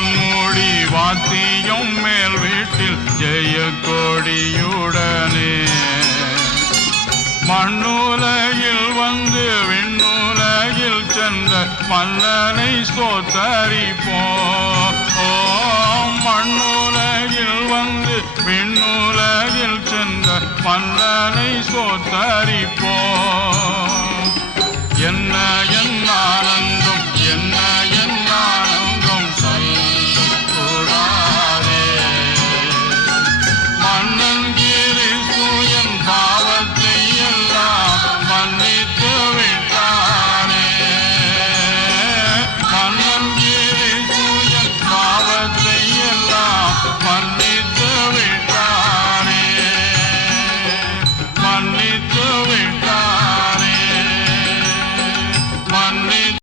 பொன்முடி வாத்தியம் மேல் வீட்டில் ஜெய கொடியுடனே மண்ணுலகில் வந்து விண்ணுலகில் சென்ற மன்னனை ஸ்தோத்தரிப்போம். மண்ணுலகில் வந்து விண்ணுலகில் சென்ற மன்னனை ஸ்தோத்தரிப்போம்.